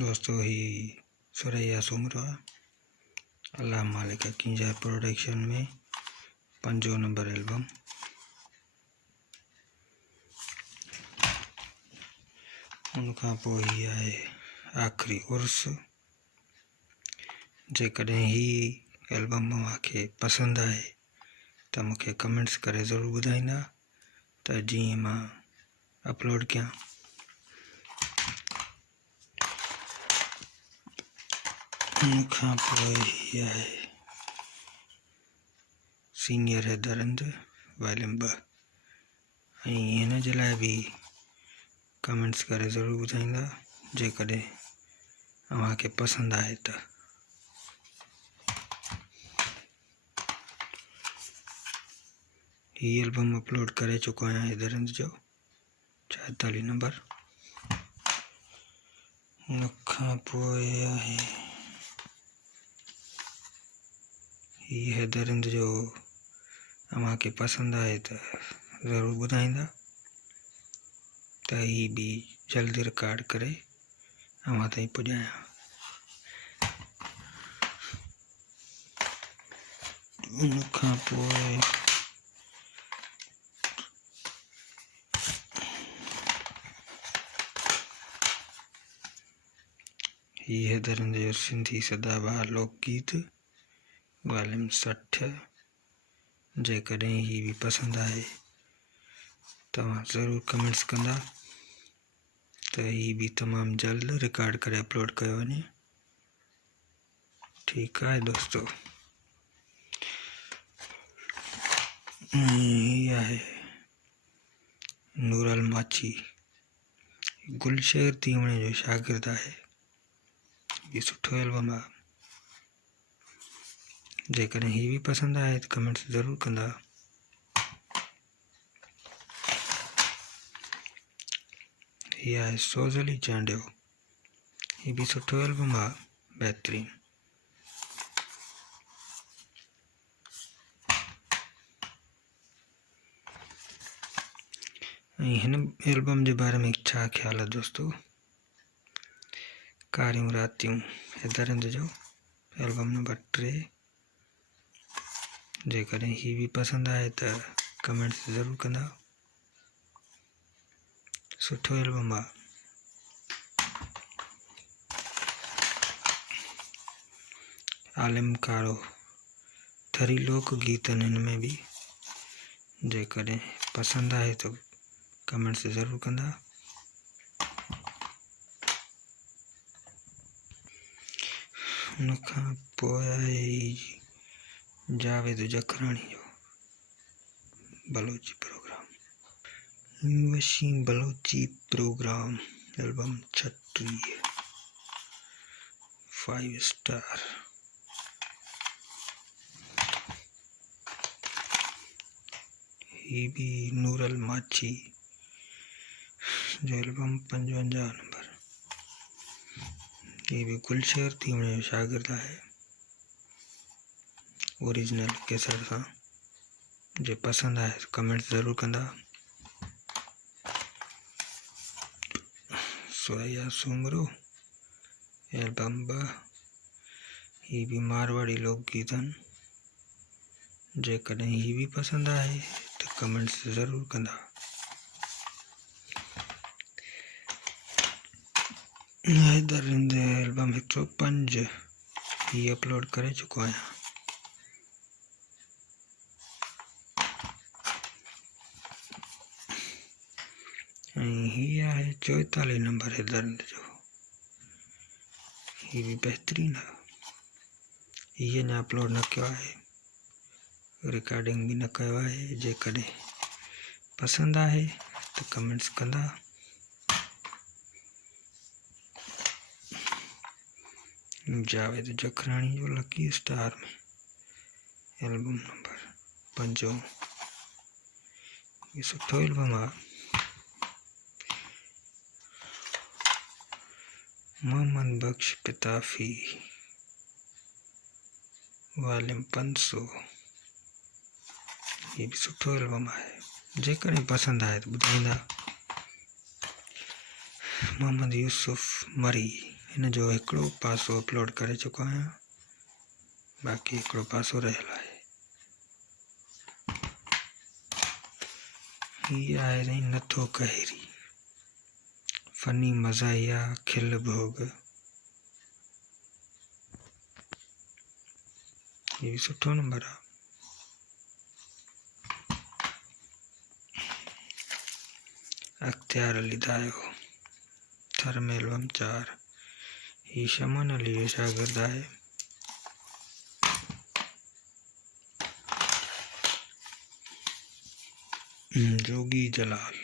दोस्तों ही सुरैया सुमरा अल्लाह मालिक कींजा प्रोडक्शन में 5 नंबर एल्बम उनका पोइ ही आहे आखिरी उर्स। जेकॾहिं ही एल्बम मूंखे पसंद आए तो मूंखे कमेंट्स करे ज़रूर ॿुधाईंदा त जीअं मां अपलोड कयां। उनखां पोइ ही आहे सीनियर हैदरंद वॉल्यूम 2 ऐं हिन जे लाइ भी कमेंट्स करे ज़रूर ॿुधाईंदा जेकॾहिं तव्हांखे पसंद आए तो। ही एल्बम अपलोड करे चुको आहियां हैदरंद जो 46 नंबर। उनखां पोइ आहे ही हैदरंद जो तव्हांखे पसंद आए तो ज़रूर ॿुधाईंदा त ही भी जल्दी रिकॉर्ड करे तव्हां ताईं पुॼायां। उनखां पोइ ही हैदरंद जो सिंधी सदाबहार लोकगीत वॉल्यूम 60। जेकॾहिं ही भी पसंद आए तव्हां ज़रूर कमेंट्स कंदा तो ही भी तमाम जल्द रिकॉर्ड करे अपलोड कयो वञे। ठीक है दोस्तों। ही आहे नूरल माची गुलशेर तीवणे जो शागिर्द है। ये सुठो एल्बम है। जेकॾहिं ही भी पसंद आए तो कमेंट्स ज़रूर कंदा। ही आहे सोज़ली चांडियो। ये भी सुठो एल्बम है, बेहतरीन। हिन एल्बम के बारे में छा ख्याल है दोस्तों? कारियूं रातियूं हैदरंद जो एल्बम नंबर 3। जेकॾहिं ही भी पसंद आए तो कमेंट्स ज़रूर कंदा। सुठो एल्बम है। आलिम कारो थरी लोक गीत इनमें भी जेकॾहिं पसंद आए तो कमेंट्स ज़रूर कंदा। उनखां पोइ आहे जावेद जखरानी जो बलोची प्रोग्राम वशी बलोची प्रोग्राम एल्बम 36 5 स्टार। ही भी नूरल माची जो एल्बम 55 नंबर। ये भी गुलशेर तीवणे जो शागिर्द है। ओरिजिनल केसर सां। जे पसंद आए तो कमेंट्स ज़रूर कंदा। सुरैया सुमरो एल्बम 2। ही भी मारवाड़ी लोकगीतन। जेकॾहिं ही भी पसंद आए तो कमेंट्स ज़रूर कंदा। हैदरंद एल्बम 105 ही अपलोड करे चुको आहियां। ही आहे 44 नंबर हैदरंद जो। ही भी बेहतरीन है। ये न अपलोड न किया है, रिकॉर्डिंग भी न किया है। जेकॾहिं पसंद आए तो कमेंट्स कंदा। जावेद जखरानी जो लकी स्टार में एल्बम नंबर 5। ये सुठो एल्बम है। मोहम्मद बख्श पिताफी वॉल्यूम 500। ये भी सुठो एल्बम है। जेकॾहिं पसंद आए तो ॿुधाईंदा। मोहम्मद यूसुफ मरी हिन जो हिकिड़ो पासो अपलोड करे चुको आहियां, बाक़ी हिकिड़ो पासो रहियल आहे। हीअ आहे रही नथो कहेरी, फनी मज़ाहिया खिल भोग। ये भी सुठो नंबर आहे। अख्तियार अली दायो, थर्म एल्बम 4। ही शमन अली जो शागिर्द आहे। जोगी जलाल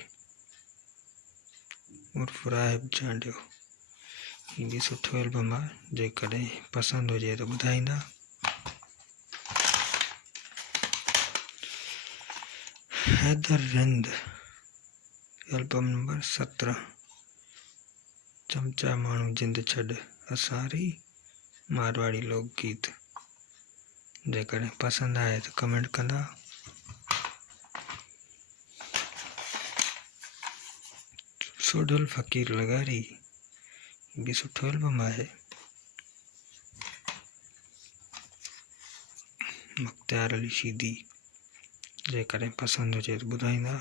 उर्फ राहिब चांडियो, ही भी सुठो एल्बम आहे। जेकॾहिं पसंदि हुजे त ॿुधाईंदा। Haider Rind, album number 17। चमचा माण्हू जिंद छॾ, असारी मारवाड़ी लोकगीत। जेकॾहिं पसंदि आए त कमेंट कंदा। सोढल फ़कीर लगारी, भी सुठो एल्बम आहे। मुख्तियार अली शीदी, जेकॾहिं पसंदि हुजे त ॿुधाईंदा।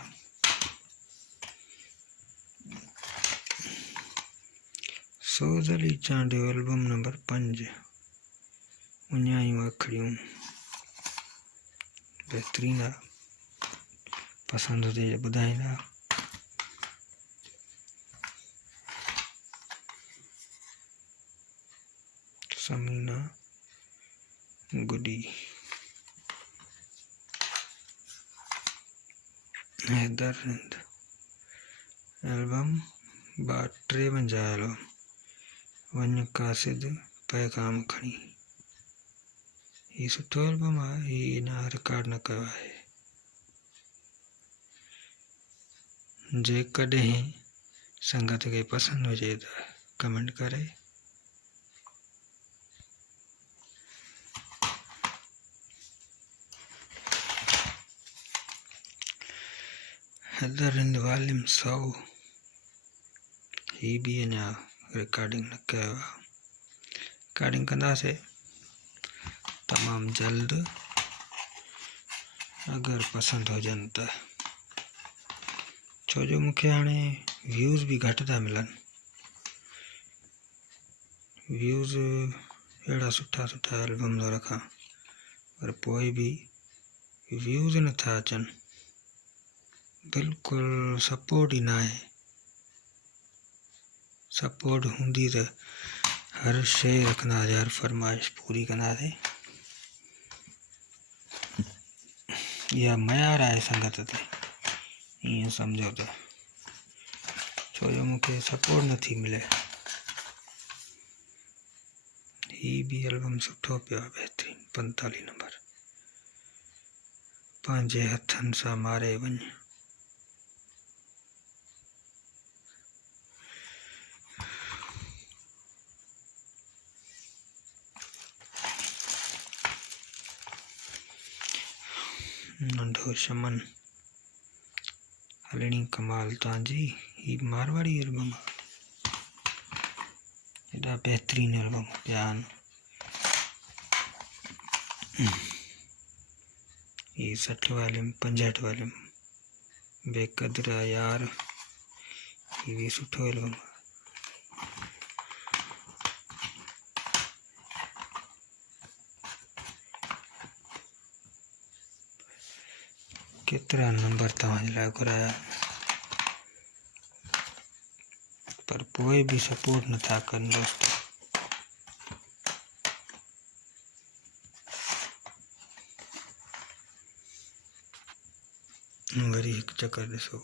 Soz Ali Chandio, album number 5। उञायूं अखड़ियूं, बहितरीन आहे। पसंदि हुजे त ॿुधाईंदा। समीना गुडी, हैदर रिंद, एल्बम 53 एल्बम। वञ कासिद पैगाम खणी, ही सुठो एल्बम आहे। ही अञा रिकॉर्ड न कयो आहे। जेकॾहिं संगत खे पसंदि हुजे त कमेंट करे। हैदर रिंद वॉल्यूम 100, ही भी अञा रिकॉर्डिंग न कयो आहे। रिकॉर्डिंग कंदासीं तमामु जल्द, अगरि पसंदि हुजनि त। छो जो मूंखे हाणे व्यूज़ भी घटि था मिलनि। व्यूज़ अहिड़ा सुठा सुठा एल्बम थो रखां, पर पोइ भी व्यूज़ नथा अचनि। बिल्कुलु सपोर्ट ई न आहे। सपोर्ट हूंदी त हर शइ रखंदासीं, हर फरमाइश पूरी कंदासीं। इहा मयार आहे संगत ते, ईअं सम्झो त। छो जो मूंखे सपोर्ट नथी मिले। ही भी एल्बम सुठो पियो आहे, बहितरीन। 45 नंबर। पंहिंजे हथनि सां मारे वञ, नंढो शमन, हलणी कमाल तव्हांजी। ही मारवाड़ी एल्बम आहे। एॾा बहितरीन एल्बम पिया आहिनि। ही 60 वॉल्यूम 65 वॉल्यूम। बेकदरा यार, ही भी सुठो एल्बम आहे। केतिरा नंबर तव्हांजे लाइ घुराया, पर पोइ भी सपोर्ट नथा कनि दोस्त। वरी हिकु चकर ॾिसो,